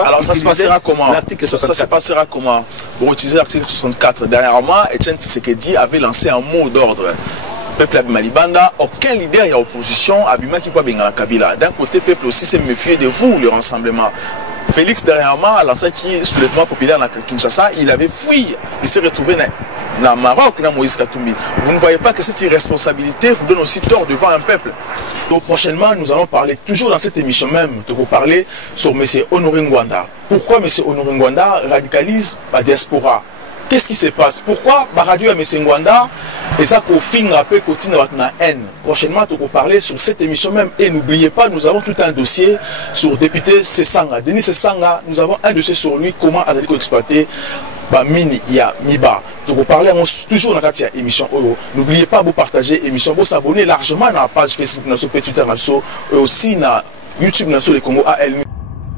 pourquoi? Alors ça se passera comment? L'article 64. Ça se passera comment? Pour utiliser l'article 64, dernièrement, Etienne Tshisekedi avait lancé un mot d'ordre. Peuple Abimalibanda, aucun leader et opposition Abima qui peut bien la Kabila. D'un côté, peuple aussi s'est méfié de vous, le rassemblement. Félix, dernièrement, a lancé qui soulèvement populaire dans Kinshasa, il avait fui. Il s'est retrouvé dans le Maroc, dans Moïse Katumbi. Vous ne voyez pas que cette irresponsabilité vous donne aussi tort devant un peuple. Donc prochainement, nous allons parler, toujours dans cette émission même, de vous parler sur M. Honoré Ngwanda. Pourquoi M. Honoré Ngwanda radicalise la diaspora? Qu'est-ce qui se passe? Pourquoi Radio à M. Ngwanda et ça qu'au fin rappel continue à haine? Prochainement, on va parler sur cette émission même. Et n'oubliez pas, nous avons tout un dossier sur le député Sessanga. Denis Sessanga, nous avons un dossier sur lui, comment a exploiter mini ya miba. Donc on parler toujours dans cette émission. N'oubliez pas de partager l'émission, de s'abonner largement à la page Facebook, sur Twitter, et aussi sur YouTube, sur les Congo AL News.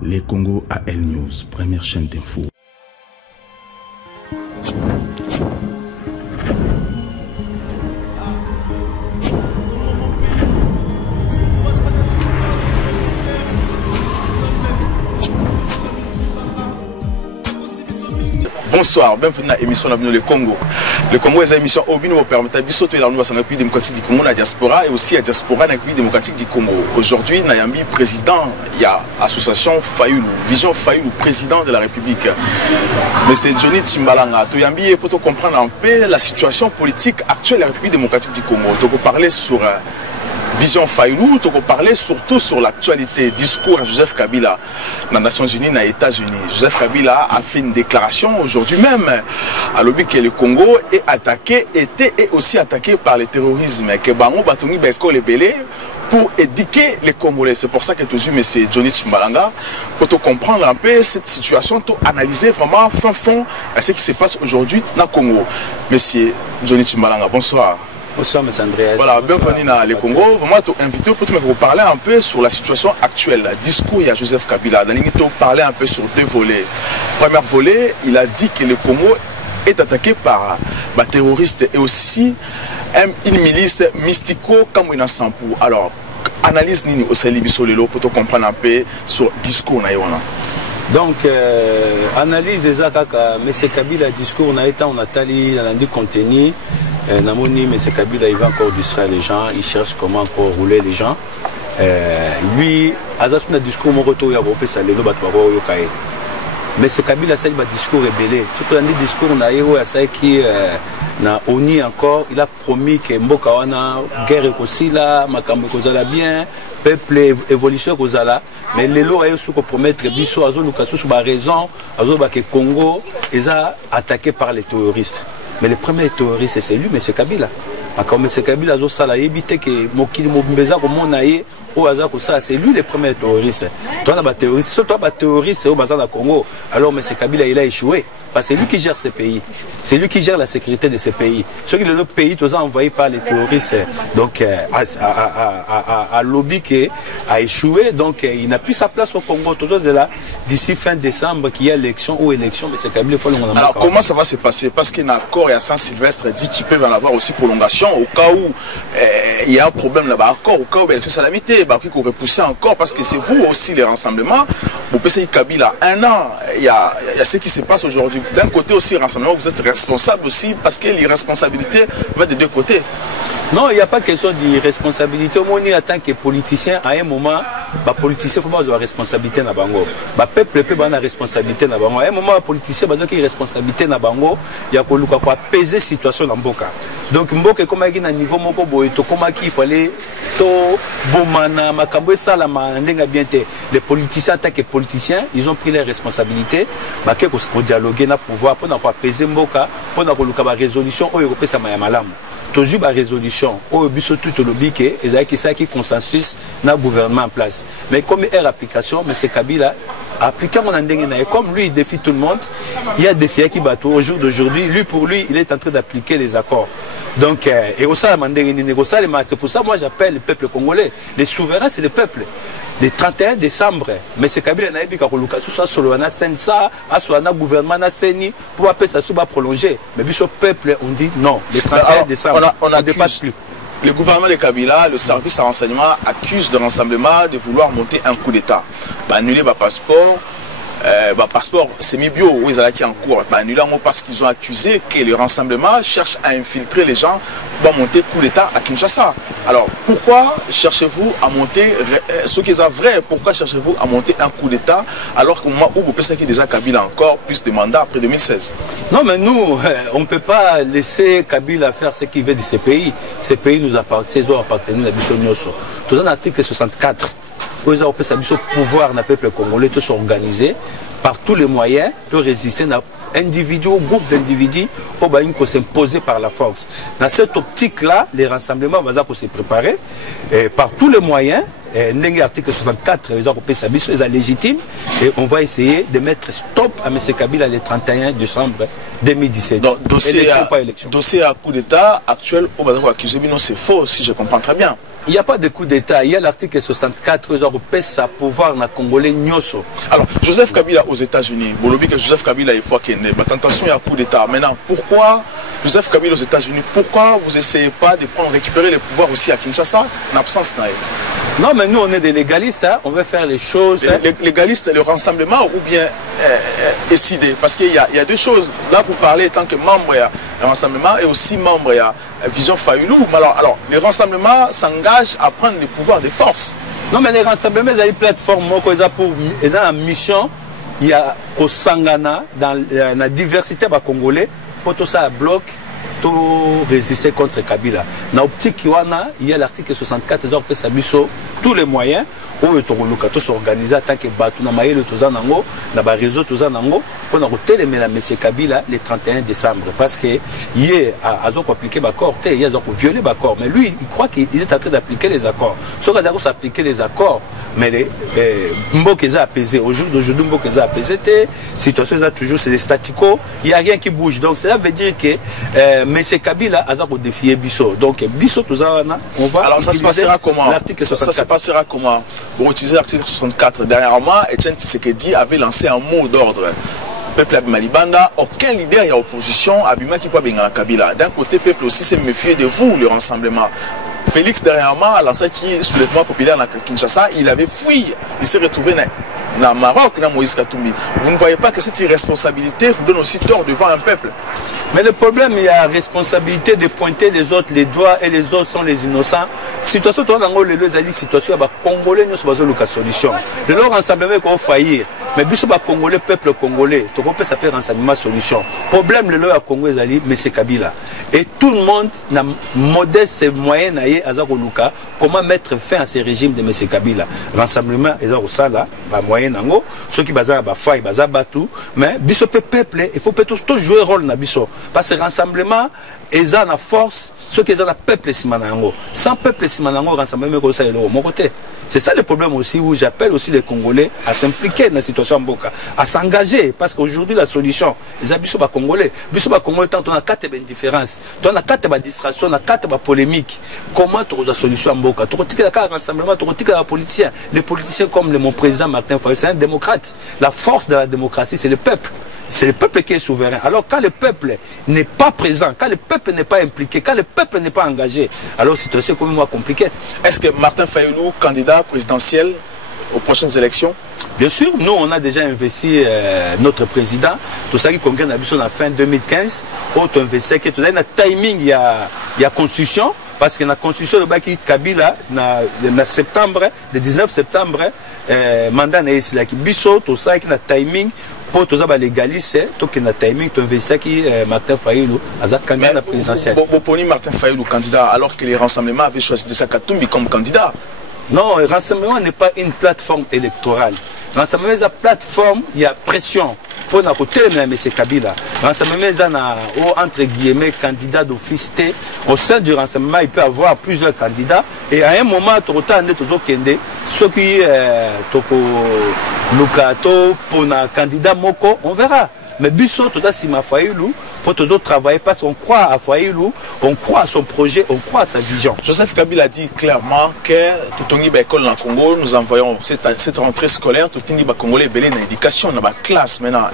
Les Congo AL News, première chaîne d'info. Bonsoir, bienvenue dans l'émission Le Congo. Le Congo est une émission qui nous permet de sauter dans le pays démocratique du Congo, la diaspora, et aussi la diaspora dans le pays démocratique du Congo. Aujourd'hui, nous avons président, il y a l'association Fayoulou, Vision Fayoulou, président de la République. Mais c'est Johnny Timbalanga. Nous avons pour comprendre un peu la situation politique actuelle de la République démocratique du Congo. Nous allons parler sur Vision Fayoulou, on va parler surtout sur l'actualité, discours à Joseph Kabila dans les Nations Unies, dans les États-Unis. Joseph Kabila a fait une déclaration aujourd'hui même à l'objet que le Congo est attaqué, était et aussi attaqué par le terrorisme. Que Bango Batoni Beko le Belé pour éduquer les Congolais. C'est pour ça que tu as M. Johnny Timbalanga, pour te comprendre un peu cette situation, pour analyser vraiment fond à ce qui se passe aujourd'hui dans le Congo. M. Johnny Timbalanga, bonsoir. Bonsoir, M. Andreas. Voilà, bienvenue dans le Congo. Vraiment, tu invité pour vous parler un peu sur la situation actuelle. Le discours, il y a Joseph Kabila. Dans l'unité, parler un peu sur deux volets. Premier volet, il a dit que le Congo est attaqué par des terroristes et aussi une milice mystico-kamwina Sampou. Alors, analyse Nini au Salibiso Lelo pour te comprendre un peu sur le discours. Donc, analyse des Akaka, M. Kabila, discours, on a été en Nathalie, dans le contenu. Namoni, M. Kabila, il va encore distraire les gens, il cherche comment encore rouler les gens. Lui, à ce discours, mon retour, il a repris ça, les lois, mais M. Kabila, ça, il va discours rébellé. Surtout dans le discours, on a eu ça qui na ONI encore, il a promis que Mboka wana guerre aussi là, makambo kozala bien, peuple évolution kozala, mais les lois ayo sous promettre biso azo lukasu sur ba raison, azo ba que Congo ils a attaqué par les terroristes. Mais le premier terroriste c'est lui, M. Kabila. Comme M. Kabila azo sala éviter que mokili mombeza ko monaye au hasard que ça c'est lui le premier terroriste. Toi na ba terroriste, surtout ba terroriste au bazar na Congo. Alors M. Kabila il a échoué. Parce que c'est lui qui gère ces pays. C'est lui qui gère la sécurité de ces pays. Ce qui est le pays, tous envoyé par les terroristes. Donc, à lobby qui a échoué. Donc, il n'a plus sa place au Congo. Toujours là, d'ici fin décembre, qu'il y a élection ou élection, mais c'est Kabila. Alors, comment ça va se passer? Parce qu'il y a un accord et à Saint-Sylvestre dit qu'il peut y en avoir aussi prolongation au cas où il y a un problème là-bas. Accord, au cas où il y a une calamité, il faut repousser encore parce que c'est vous aussi les rassemblements. Vous pouvez Kabila, un an, il y a ce qui se passe aujourd'hui. D'un côté aussi, rassemblement, vous êtes responsable aussi parce que l'irresponsabilité va des deux côtés. Non, il n'y a pas question d'irresponsabilité. Au moins, en tant que politicien, à un moment, les politiciens il faut avoir responsabilité dans Bango. Le peuple peut avoir la responsabilité dans Bango. À un moment, les politiciens ont une responsabilité dans Bango. Il y a quoi peser la situation dans Mboka. Donc, Mboka, comme il y a un niveau, il fallait les politiciens, en tant que politiciens, ils ont pris les responsabilités. Pour dialoguer, pour pouvoir, pour apaiser Mboka, pour avoir la résolution, toujours la résolution, au but tout le lobby et ça qui consensus dans le gouvernement en place. Mais comme est application, M. Kabila appliqué comme lui il défie tout le monde, il y a des filles qui battent au jour d'aujourd'hui. Lui pour lui, il est en train d'appliquer les accords. Donc et au sein c'est pour ça que moi j'appelle le peuple congolais. Les souverains c'est le peuple. Le 31 décembre, M. Kabila n'a pas soit sur le Sensa, soit le gouvernement Seni pour appeler ça soit prolongé. Mais le peuple on dit non. Le 31 décembre, on ne dépasse plus. Le gouvernement de Kabila, le service à renseignement accuse de rassemblement de vouloir monter un coup d'État. Annuler le passeport, passeport semi-bio où ils allaient en cours. Parce qu'ils ont accusé que le rassemblement cherche à infiltrer les gens pour monter coup d'État à Kinshasa. Alors pourquoi cherchez-vous à monter, ce qui est vrai, pourquoi cherchez-vous à monter un coup d'État alors qu'au moment où vous pensez qu'il déjà Kabila encore plus de mandats après 2016? Non, mais nous, on ne peut pas laisser Kabila faire ce qu'il veut de ces pays. Ces pays nous appartiennent, ils ont appartenu à Bissau Nyoso. Tout ça, l'article 64, où ils ont le pouvoir d'un peuple congolais, de s'organiser par tous les moyens, de résister à individus, groupe d'individus, qui s'imposer par la force. Dans cette optique-là, les rassemblements vont se préparer par tous les moyens. L'article 64, ils ont légitime et on va essayer de mettre stop à M. Kabila le 31 décembre 2017. Donc, dossier à coup d'État actuel, c'est faux, si je comprends très bien. Il n'y a pas de coup d'État. Il y a l'article 64, ils ont sa pouvoir na Congolais Nyoso. Alors, Joseph Kabila aux États-Unis, Bolobi que Joseph Kabila il faut qu'il y ait une tentation, il y a un coup d'État. Maintenant, pourquoi Joseph Kabila aux États-Unis, pourquoi vous n'essayez pas de récupérer les pouvoirs aussi à Kinshasa en absence naïve? Non, mais nous, on est des légalistes, hein. On veut faire les choses. Les légalistes, le rassemblement ou bien décider? Parce qu'il y a deux choses. Là, vous parlez en tant que membre du rassemblement et aussi membre de Vision Fayulu. Alors, le rassemblement s'engage à prendre le pouvoir des forces. Non, mais les rassemblements, ils ont une plateforme, ils ont une mission. Il y a au Sangana, dans la diversité des Congolais, pour tout ça, bloc. Résister contre Kabila. Dans l'optique, il y a l'article 64, ils ont pris tous les moyens pour s'organiser en tant que Batou, dans le réseau, pour M. Kabila le 31 décembre. Parce que hier, ils ont appliqué l'accord, ils ont violé l'accord. Mais lui, il croit qu'il est en train d'appliquer les accords. Sauf qu'ils ont appliqué les accords, mais les Mbok ont apaisé. Aujourd'hui, Mbok ont apaisé. La situation est toujours, c'est des staticos, il n'y a rien qui bouge. Donc, cela veut dire que M. Kabila a défié Bissau. Donc, Bissau, on va. Alors, ça se passera comment? Ça se passera comment? Pour utiliser l'article 64, dernièrement, Etienne Tshisekedi avait lancé un mot d'ordre. Peuple Abimalibanda, aucun leader et opposition Abima qui peut bien Kabila. D'un côté, peuple aussi s'est méfié de vous, le rassemblement. Félix, dernièrement, a lancé qui soulèvement populaire dans Kinshasa, il avait fui, il s'est retrouvé dans Maroc, dans Moïse Katumbi. Vous ne voyez pas que cette irresponsabilité vous donne aussi tort devant un peuple? Mais le problème, il y a la responsabilité de pointer les autres, les doigts, et les autres sont les innocents. Situation, les situation, les Congolais ne sont pas la solution. Le leur rassemblement va faillir. Mais bis les Congolais, peuple congolais, tout le monde s'appelle rassemblement solution. Problème, le leur Congolais, mais c'est Kabila. Et tout le monde n'a modeste moyen comment mettre fin à ce régime de M. Kabila. Rassemblement, ils ont ça là, moyen nango, ceux qui basent à faille, basent à batou, mais biso peuple, il faut tout jouer rôle na biso. Parce que rassemblement, ils ont la force, ceux qui ont la peuple simanango. Sans peuple simanango, rassemblement, ça est mon côté. C'est ça le problème aussi où j'appelle aussi les Congolais à s'impliquer dans la situation Mboka, à s'engager. Parce qu'aujourd'hui, la solution, les habits sont Congolais. Les Congolais, tant on a quatre différences, on a quatre distractions, on a quatre polémiques. Comment tu as la solution Mboka? Tu retires la rassemblement, tu retires les politiciens. Les politiciens comme mon président Martin Fayulu, c'est un démocrate. La force de la démocratie, c'est le peuple. C'est le peuple qui est souverain. Alors quand le peuple n'est pas présent, quand le peuple n'est pas impliqué, quand le peuple n'est pas engagé, alors c'est aussi comme moi compliqué. Est-ce que Martin Fayulu, candidat présidentiel aux prochaines élections? Bien sûr, nous on a déjà investi notre président. Tout ça qui congrès en la fin 2015, autre investi qui est un timing, il y a constitution. Parce que la constitution de Baki Kabila, en septembre, le 19 septembre, mandat n'est pas là. Biso, tout ça qui a timing. Pour tout ça, légaliser, tout qui a timing, tu investis qui Martin Fayulu, à candidat présidentiel. Boponi Martin Fayulu candidat, alors que les rassemblements avaient choisi de Katumbi comme candidat. Non, le rassemblement n'est pas une plateforme électorale. Le rassemblement est une plateforme, il y a pression. Pour nous côté de M. Kabila, le rassemblement est entre guillemets candidat d'office. Au sein du rassemblement, il peut y avoir plusieurs candidats. Et à un moment, ceux qui Lukato pour un candidat Moko, on verra. Mais Bissau, tout ça, c'est ma Fayulu, pour tous autres travailler, parce qu'on croit à Fayulu, on croit à son projet, on croit à sa vision. Joseph Kabila a dit clairement que tout le monde école dans le Congo, nous envoyons cette rentrée scolaire, tout le monde Congolais belé dans l'éducation, dans la classe maintenant.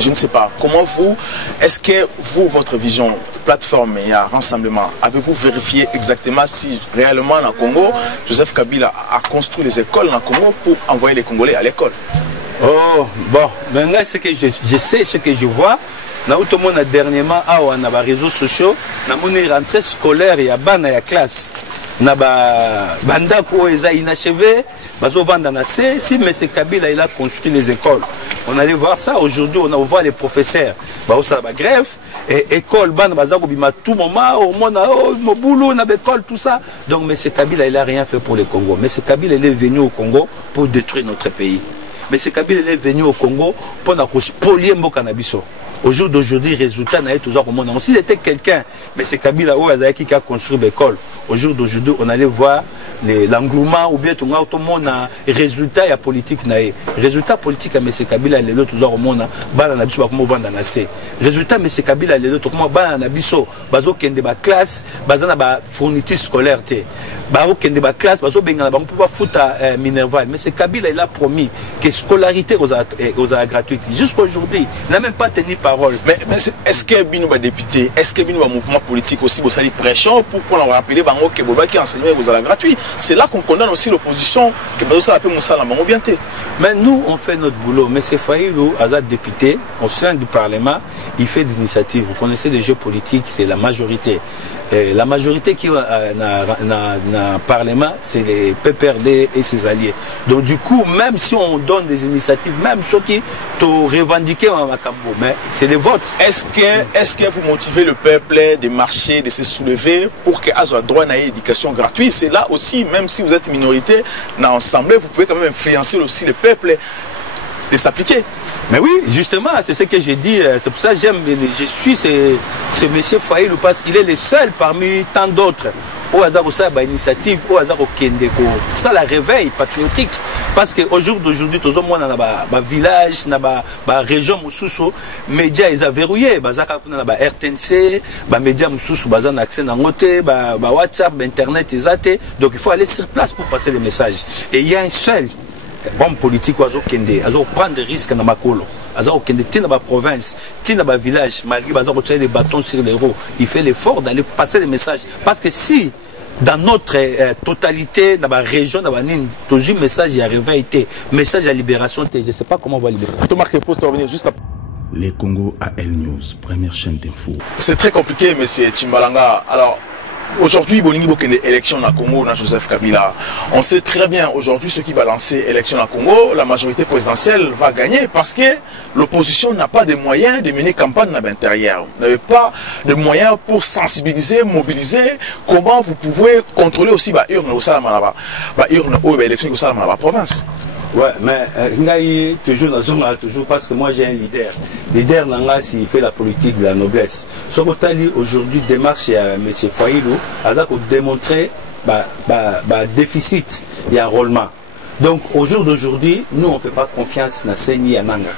Je ne sais pas. Comment vous, est-ce que vous, votre vision, plateforme et rassemblement, avez-vous vérifié exactement si réellement dans le Congo, Joseph Kabila a construit les écoles dans le Congo pour envoyer les Congolais à l'école? Oh, bon, maintenant, ce que je sais, ce que je vois, tout le monde dernièrement, on a les réseaux sociaux, on a une rentrée scolaire, il y a une classe. Na banda ko eza inachevé bazo vanda na C si M. Kabila il a construit les écoles. On allait voir ça aujourd'hui, on voit les professeurs ba ça ba grève et école banda bazako bima tout moment au monde mo boulot na école tout ça. Donc M. Kabila il a rien fait pour le Congo. M. Kabila il est venu au Congo pour détruire notre pays. M. Kabila il est venu au Congo pour na polier mboka na biso. Au jour d'aujourd'hui, résultat n'a été toujours au monde. S'il était quelqu'un, mais c'est Kabila qui a construit l'école. Au jour d'aujourd'hui, on allait voir l'engouement ou bien tout le monde a résultat et politique. Résultat politique, mais c'est Kabila et les toujours au monde. Résultat, mais c'est Kabila et les autres. Bazo kende ba classe, bazana ba fourniture scolaire. Bazo kende ba classe, bazo bengana ba pouvoir foutre Minerval. Mais c'est Kabila il a promis que scolarité aux gratuite. Jusqu'aujourd'hui, il n'a même pas tenu parole. Mais est-ce que Bino va député, est-ce que Bino va mouvement politique aussi, vous savez pression pour qu'on rappelle Bango que Boba qui enseigne aux ala gratuit. C'est là qu'on condamne aussi l'opposition que Bazo ça appelle Moussa Bango bien. Mais nous on fait notre boulot. Mais c'est Faïlou, Azad député au sein du Parlement, il fait des initiatives. Vous connaissez les jeux politiques, c'est la majorité. Et la majorité qui est dans le Parlement, c'est les PPRD et ses alliés. Donc du coup, même si on donne des initiatives, même ceux qui t'ont revendiqué en Makambo, mais c'est les votes. Est-ce que vous motivez le peuple de marcher, de se soulever pour qu'il ait droit à une éducation gratuite? C'est là aussi, même si vous êtes minorité, dans l'Assemblée, vous pouvez quand même influencer aussi le peuple de s'appliquer. Mais oui, justement, c'est ce que j'ai dit. C'est pour ça que je suis ce monsieur Faïlou parce qu'il est le seul parmi tant d'autres. Au hasard ça, initiative, au hasard au Kendeko. Ça la réveil patriotique. Parce qu'au jour d'aujourd'hui, tout le monde dans le village, dans la région Moussoussou, les médias ils ont verrouillé. Dans la RTNC, les médias Moussoussou, ils ont accès à WhatsApp, Internet, ils ont. Donc il faut aller sur place pour passer les messages. Et il y a un seul homme politique qui a prendre des risques dans ma colo. Dans la province, dans le village, malgré les bâtons sur les roues, il fait l'effort d'aller passer les messages. Parce que si, dans notre totalité, dans la région, dans la ligne, toujours message il y a réveillé, message à libération, je ne sais pas comment on va libérer. Les Congo AL News, première chaîne d'info. C'est très compliqué, M. Timbalanga. Alors, aujourd'hui, Bolingi Bokende élection na Congo, na Joseph Kabila. On sait très bien aujourd'hui ce qui va lancer élection na Congo, la majorité présidentielle va gagner parce que l'opposition n'a pas de moyens de mener campagne à l'intérieur. Vous n'avez pas de moyens pour sensibiliser, mobiliser. Comment vous pouvez contrôler aussi la urne au Salamana, l'élection au Salamana, la province? Ouais, mais toujours parce que moi j'ai un leader. Leader Nanga, s'il fait la politique de la noblesse. Ce qu'on a dit aujourd'hui, démarche à M. Faïlou, a démontré déficit et enrôlement. Donc au jour d'aujourd'hui, nous on ne fait pas confiance à Seni et Nanga.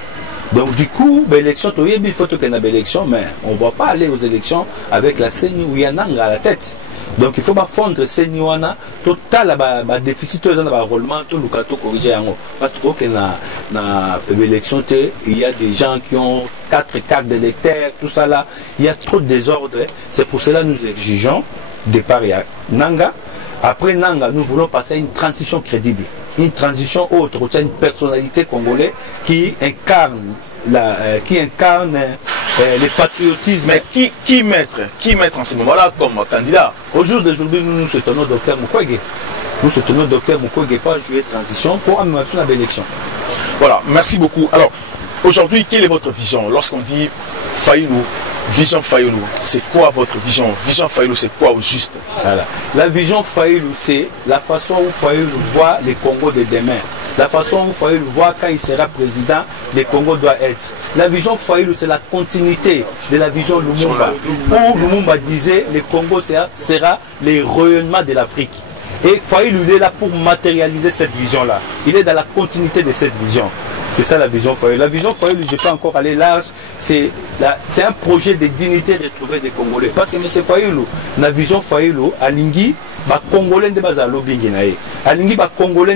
Donc du coup, l'élection, il faut qu'il y ait une élection, mais on ne va pas aller aux élections avec la Seni ou Yananga à la tête. Donc il faut fondre Seniwana, total déficit de l'enrôlement, tout le cas corriger. Parce que dans l'élection, il y a des gens qui ont 4 cartes d'électeurs, tout ça là, il y a trop de désordre. C'est pour cela que nous exigeons départ à Nanga. Après Nanga, nous voulons passer à une transition crédible. Une transition autre, une personnalité congolaise qui incarne le patriotisme. Mais qui mettre en ce moment-là comme candidat? Au jour d'aujourd'hui, nous soutenons Dr Mukwege. Nous soutenons Dr Mukwege pas jouer transition pour amener à l'élection. Voilà, merci beaucoup. Alors, aujourd'hui, quelle est votre vision? Lorsqu'on dit Faïlou, vision Faïlou, c'est quoi votre vision? Vision Faïlou, c'est quoi au juste? Voilà. La vision Faïlou, c'est la façon où Faïlou voit le Congo de demain. La façon où Faïlou voit quand il sera président, le Congo doit être. La vision Faïlou, c'est la continuité de la vision Lumumba. Où Lumumba disait le Congo sera le rayonnement de l'Afrique. Et Faïlou est là pour matérialiser cette vision-là. Il est dans la continuité de cette vision. C'est ça la vision Faïlou. La vision Faïlou, je peux encore aller large, c'est un projet de dignité retrouvée des Congolais. Parce que M. Faïlou, la vision Faïlou, à Lingui, les Congolais ne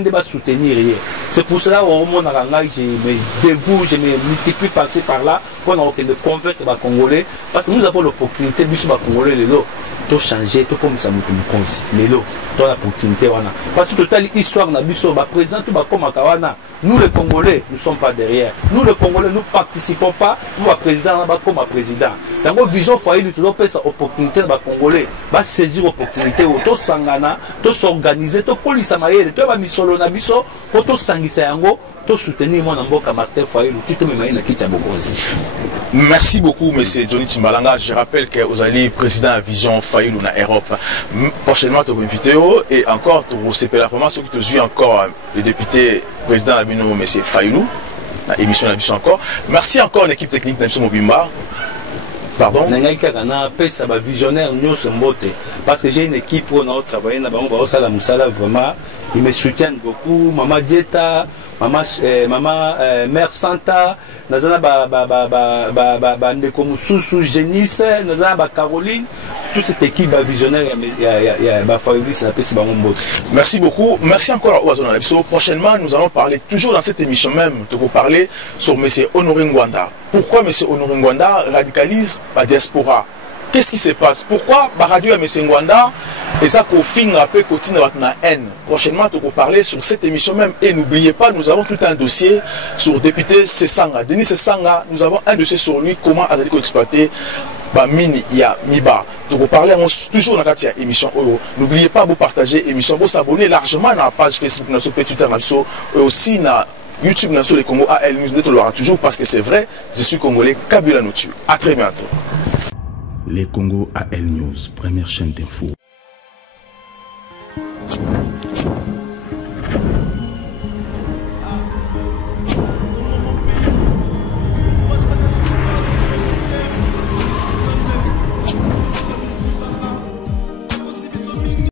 vont pas soutenir. C'est pour cela au moment où je me dévoue, je me multiplie par-ci par-là pour de convaincre les Congolais. Parce que nous avons l'opportunité, les Congolais, de changer, de comme ça, nous l'opportunité. Parce que toute l'histoire, président, nous les Congolais, nous ne sommes pas derrière. Nous les Congolais, nous ne participons pas, nous le président, comme président. Dans notre vision, il faut avoir cette opportunité, les Congolais, saisir l'opportunité, de s'organiser, de s'organiser, de s'organiser, de s'organiser, pour soutenir mon amboka Martin Fayulu, tout le monde qui tient beaucoup. Merci beaucoup, M. Johnny Timbalanga. Je rappelle que vous allez président de Vision Fayulu en Europe. Prochainement, tu vas inviter et encore, tu vas recevoir la formation qui te suit encore le député président de Abino, M. Fayulu, dans l'émission de Vision encore. Merci encore à l'équipe technique de M. Mobimba. Pardon? Visionnaire, parce que j'ai une équipe où on a travaillé, vraiment, ils me soutiennent beaucoup. Maman Dieta, maman Mère Santa, Ndeko Moussou, Génis, Caroline, toute cette équipe visionnaire, merci beaucoup. Merci encore à Oazona. Prochainement, nous allons parler, toujours dans cette émission même, de vous parler sur M. Honoré Ngwanda. Pourquoi M. Honoré Ngwanda radicalise la diaspora? Qu'est-ce qui se passe? Pourquoi la radio M. Ngwanda et ça qu'on finit un peu continue la haine? Prochainement, nous allons parler sur cette émission même. Et n'oubliez pas, nous avons tout un dossier sur le député Sessanga. Denis Sessanga, nous avons un dossier sur lui, comment Azaliko exploiter mini ya miba. Donc on parlait toujours dans cette émission. N'oubliez pas de partager l'émission, de s'abonner largement à la page Facebook, sur Twitter, et aussi na YouTube, sur les Congo AL News. Nous l'aura toujours parce que c'est vrai, je suis congolais, Kabila nous tue. À très bientôt. Les Congo AL News, première chaîne d'info.